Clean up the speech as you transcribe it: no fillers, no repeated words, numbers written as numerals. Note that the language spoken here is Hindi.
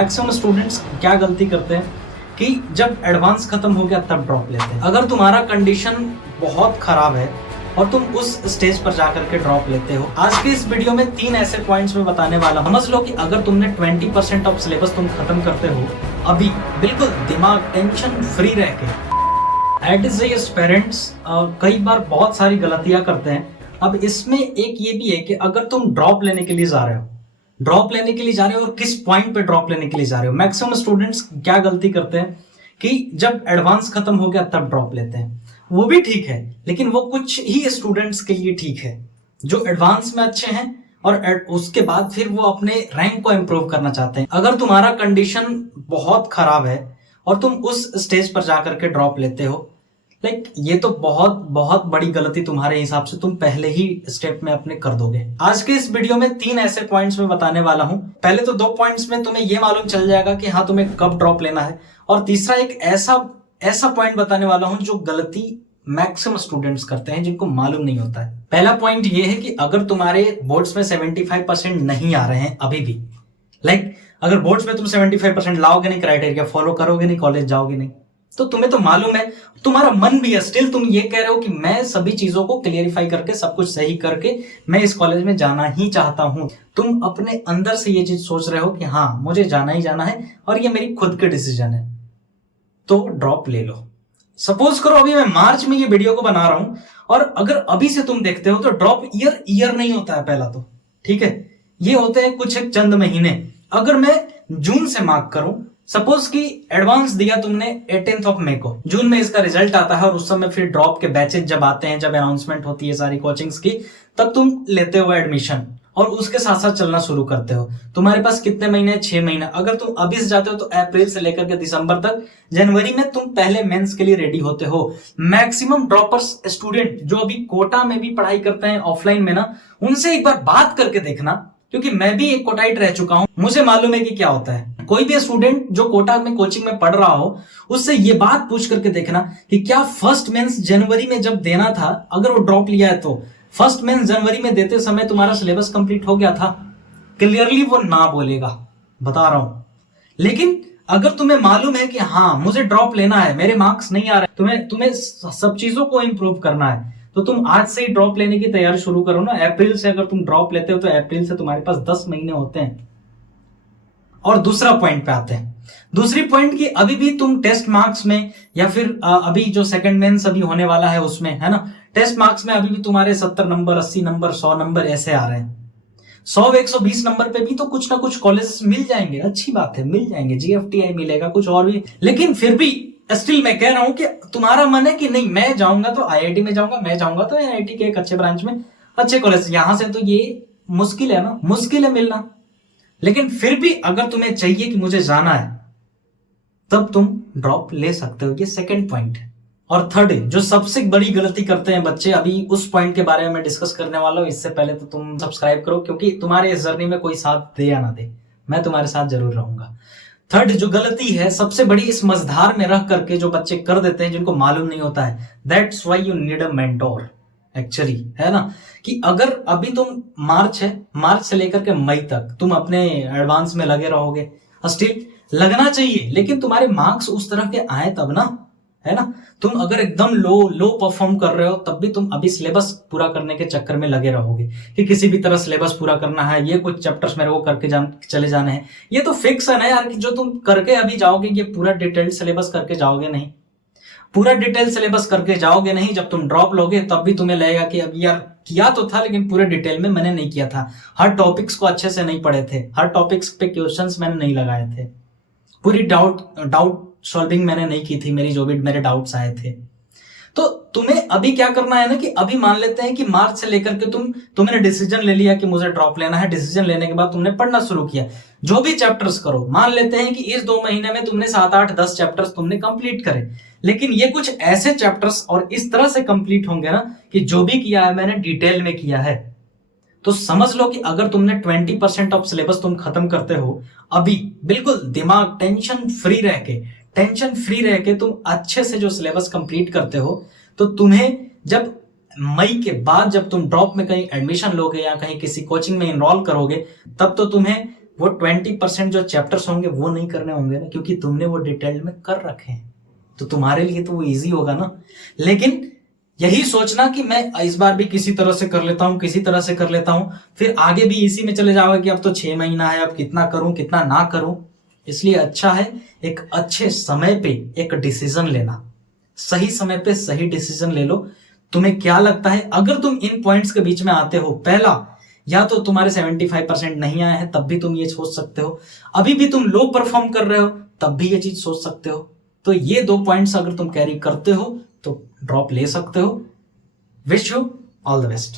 मैक्सिमम स्टूडेंट्स क्या गलती करते हैं कि जब एडवांस खत्म हो गया तब ड्रॉप लेते हैं। अगर तुम्हारा कंडीशन बहुत खराब है और तुम उस स्टेज पर जाकर के ड्रॉप लेते हो, आज की इस वीडियो में 3 ऐसे पॉइंट्स में बताने वाला हूं। समझ लो कि अगर तुमने 20% ऑफ सिलेबस तुम खत्म करते हो अभी, बिल्कुल दिमाग टेंशन फ्री रह के। एट पेरेंट्स कई बार बहुत सारी गलतियां करते हैं। अब इसमें एक ये भी है कि अगर तुम ड्रॉप लेने के लिए जा रहे हो और किस पॉइंट पे ड्रॉप लेने के लिए जा रहे हो। मैक्सिमम स्टूडेंट्स क्या गलती करते हैं कि जब एडवांस खत्म हो गया तब ड्रॉप लेते हैं। वो भी ठीक है, लेकिन वो कुछ ही स्टूडेंट्स के लिए ठीक है जो एडवांस में अच्छे हैं और उसके बाद फिर वो अपने रैंक को इंप्रूव करना चाहते हैं। अगर तुम्हारा कंडीशन बहुत खराब है और तुम उस स्टेज पर जाकर के ड्रॉप लेते हो, ये तो बहुत बहुत बड़ी गलती तुम्हारे हिसाब से तुम पहले ही स्टेप में अपने कर दोगे। आज के इस वीडियो में 3 ऐसे पॉइंट्स में बताने वाला हूं। पहले तो 2 पॉइंट्स में तुम्हें यह मालूम चल जाएगा कि हाँ तुम्हें कब ड्रॉप लेना है, और तीसरा एक ऐसा पॉइंट बताने वाला हूं जो गलती मैक्सिमम स्टूडेंट्स करते हैं जिनको मालूम नहीं होता है। पहला पॉइंट ये है कि अगर तुम्हारे बोर्ड्स में 75% नहीं आ रहे हैं अभी भी, अगर बोर्ड्स में तुम 75% लाओगे नहीं, क्राइटेरिया फॉलो करोगे नहीं, कॉलेज जाओगे नहीं, तो तुम्हें तो मालूम है, तुम्हारा मन भी है, स्टिल तुम ये कह रहे हो कि मैं सभी चीजों को क्लियरिफाई करके सब कुछ सही करके मैं इस कॉलेज में जाना ही चाहता हूं। तुम अपने अंदर से ये चीज सोच रहे हो कि हाँ मुझे जाना ही जाना है और ये मेरी खुद की डिसीजन है, तो ड्रॉप ले लो। सपोज करो अभी मैं मार्च में ये वीडियो को बना रहा हूं और अगर अभी से तुम देखते हो तो ड्रॉप ईयर नहीं होता है पहला तो, ठीक है, ये होते हैं कुछ एक चंद महीने। अगर मैं जून से मार्क करूं, सपोज कि एडवांस दिया तुमने 18th ऑफ मई को, जून में इसका रिजल्ट आता है और उस समय फिर ड्रॉप के बैचेज जब आते हैं, जब अनाउंसमेंट होती है सारी कोचिंग्स की, तब तुम लेते हो एडमिशन और उसके साथ साथ चलना शुरू करते हो। तुम्हारे पास कितने महीने? 6 महीने। अगर तुम अभी से जाते हो तो अप्रैल से लेकर के दिसंबर तक, जनवरी में तुम पहले मेंस के लिए रेडी होते हो। मैक्सिमम ड्रॉपर्स स्टूडेंट जो अभी कोटा में भी पढ़ाई करते हैं ऑफलाइन में ना, उनसे एक बार बात करके देखना, क्योंकि मैं भी एक कोटाइट रह चुका हूं, मुझे मालूम है कि क्या होता है। कोई भी स्टूडेंट जो कोटा में कोचिंग में पढ़ रहा हो, उससे ये बात पूछ करके देखना कि क्या फर्स्ट मेंस जनवरी में जब देना था, अगर वो ड्रॉप लिया है तो फर्स्ट मेंस जनवरी में देते समय तुम्हारा सिलेबस कंप्लीट हो गया था? क्लियरली वो ना बोलेगा, बता रहा हूं। लेकिन अगर तुम्हें मालूम है कि हाँ मुझे ड्रॉप लेना है, मेरे मार्क्स नहीं आ रहे, तुम्हें सब चीजों को इंप्रूव करना है, तो तुम आज से ही ड्रॉप लेने की तैयारी शुरू करो ना। अप्रैल से अगर तुम ड्रॉप लेते हो तो अप्रैल से तुम्हारे पास 10 महीने होते हैं। और दूसरा पॉइंट पे आते हैं। दूसरी पॉइंट की अभी भी तुम टेस्ट मार्क्स में या फिर अभी जो सेकंड मेंस अभी होने वाला है उसमें, है ना, टेस्ट मार्क्स में अभी भी तुम्हारे 70 नंबर, 80 नंबर, 100 नंबर ऐसे आ रहे हैं। 100-120 नंबर पे भी तो कुछ ना कुछ कॉलेज मिल जाएंगे, अच्छी बात है, मिल जाएंगे, GFTI मिलेगा, कुछ और भी। लेकिन फिर भी स्टिल मैं कह रहा हूं कि तुम्हारा मन है कि नहीं मैं जाऊंगा तो IIT में जाऊंगा, मैं जाऊंगा तो NIT के एक अच्छे ब्रांच में, अच्छे कॉलेज, यहां से तो ये मुश्किल है ना, मुश्किल है मिलना। लेकिन फिर भी अगर तुम्हें चाहिए कि मुझे जाना है, तब तुम ड्रॉप ले सकते हो। ये सेकंड पॉइंट है। और थर्ड, जो सबसे बड़ी गलती करते हैं बच्चे, अभी उस पॉइंट के बारे में मैं डिस्कस करने वाला हूं। इससे पहले तो तुम सब्सक्राइब करो, क्योंकि तुम्हारे इस जर्नी में कोई साथ दे या ना दे, मैं तुम्हारे साथ जरूर रहूंगा। थर्ड जो गलती है सबसे बड़ी, इस मझधार में रह करके जो बच्चे कर देते हैं जिनको मालूम नहीं होता है, that's why you need a mentor actually, है ना, कि अगर अभी तुम मार्च से लेकर के मई तक तुम अपने एडवांस में लगे रहोगे, स्टिल लगना चाहिए, लेकिन तुम्हारे मार्क्स उस तरह के आए तब ना, है ना। तुम अगर एकदम लो परफॉर्म कर रहे हो तब भी तुम अभी सिलेबस पूरा करने के चक्कर में लगे रहोगे कि किसी भी तरह सिलेबस पूरा करना है, ये कुछ चैप्टर्स मेरे को करके चले जाने हैं। ये तो फिक्स है ना यार कि जो तुम करके अभी जाओगे ये पूरा डिटेल्ड सिलेबस करके जाओगे नहीं, पूरा डिटेल सिलेबस करके जाओगे नहीं। जब तुम ड्रॉप लोगे तब भी तुम्हें लगेगा कि अब यार किया तो था लेकिन पूरे डिटेल में मैंने नहीं किया था, हर टॉपिक्स को अच्छे से नहीं पढ़े थे, हर टॉपिक्स पे क्वेश्चंस मैंने नहीं लगाए थे, पूरी डाउट सॉल्विंग मैंने नहीं की थी, मेरी जो भी मेरे डाउट्स आए थे। तो तुम्हें अभी क्या करना है ना, कि अभी मान लेते हैं कि मार्च से लेकर के तुमने डिसीजन ले लिया कि मुझे ड्रॉप लेना है। डिसीजन लेने के बाद तुमने पढ़ना शुरू किया, जो भी चैप्टर्स करो, मान लेते हैं कि इस 2 महीने में तुमने 7, 8, 10 चैप्टर्स तुमने कंप्लीट करे, लेकिन ये कुछ ऐसे चैप्टर्स और इस तरह से कंप्लीट होंगे ना कि जो भी किया है मैंने डिटेल में किया है। तो समझ लो कि अगर तुमने 20% ऑफ सिलेबस तुम खत्म करते हो अभी, बिल्कुल दिमाग टेंशन फ्री रह के तुम अच्छे से जो सिलेबस कंप्लीट करते हो, तो तुम्हें जब मई के बाद जब तुम ड्रॉप में कहीं एडमिशन लोगे या कहीं किसी कोचिंग में इनरोल करोगे, तब तो तुम्हें वो 20% जो चैप्टर्स होंगे वो नहीं करने होंगे ना, क्योंकि तुमने वो डिटेल में कर रखे हैं, तो तुम्हारे लिए तो वो इजी होगा ना। लेकिन यही सोचना कि मैं इस बार भी किसी तरह से कर लेता हूं, किसी तरह से कर लेता हूं, फिर आगे भी इसी में चले जाओगे कि अब तो 6 महीना है, अब कितना करूं कितना ना करूं। इसलिए अच्छा है एक अच्छे समय पे एक डिसीजन लेना, सही समय पे सही डिसीजन ले लो। तुम्हें क्या लगता है, अगर तुम इन पॉइंट्स के बीच में आते हो, पहला, या तो तुम्हारे 75% नहीं आए हैं तब भी तुम ये सोच सकते हो, अभी भी तुम लो परफॉर्म कर रहे हो तब भी ये चीज सोच सकते हो। तो ये 2 पॉइंट्स अगर तुम कैरी करते हो तो ड्रॉप ले सकते हो। Wish you all the best.